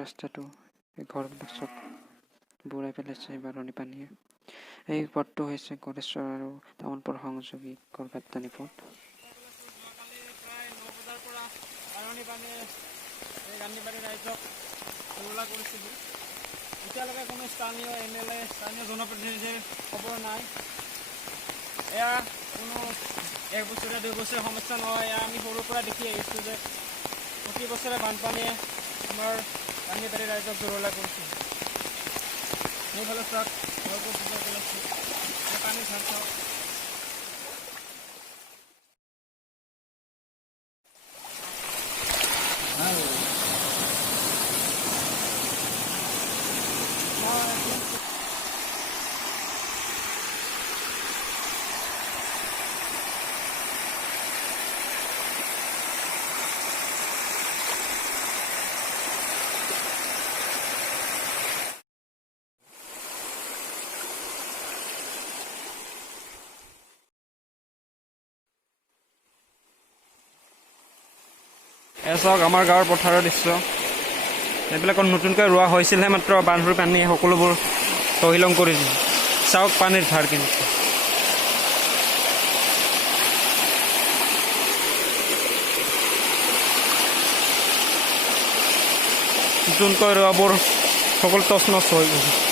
ৰাস্তাটো ঘৰবিলাক চব বুৰাই পেলাইছে বাৰণি পানীয়ে। এই পথটো হৈছে গড়েশ্বৰ আৰু টাউনপুৰ সংযোগী গড়বেতানি পথ। প্ৰায় 9 বজাৰ পৰা বাৰণি পানীয়ে এই গান্ধীবাৰী ৰাইজক জুৰুলা কৰিছিল। এতিয়ালৈকে কোনো স্থানীয় MLA স্থানীয় জনপ্ৰতিনিধিৰ খবৰ নাই। এয়া কোনো 1 বছৰীয়া 2 বছৰীয়া সমস্যা নহয়। এয়া আমি সৰুৰ পৰা দেখি আহিছোঁ যে প্ৰতি বছৰে বানপানীয়ে আমাৰ গান্ধীবাৰী ৰাইজক জুৰুলা কৰিছে। সেইফালে চাওক ঘৰবোৰ পূজা পেলাইছে, পানী ধাৰ চাওক। চাওক আমাৰ গাঁৱৰ পথাৰৰ দৃশ্য। এইবিলাকত নতুনকৈ ৰোৱা হৈছিলহে মাত্ৰ বানপানীৰ পানীয়ে সকলোবোৰ তহিলং কৰি দিছে। চাওক পানীৰ ধাৰ কেনেকৈ। নতুনকৈ ৰোৱাবোৰ সকলো তছ নছ হৈ গৈছে।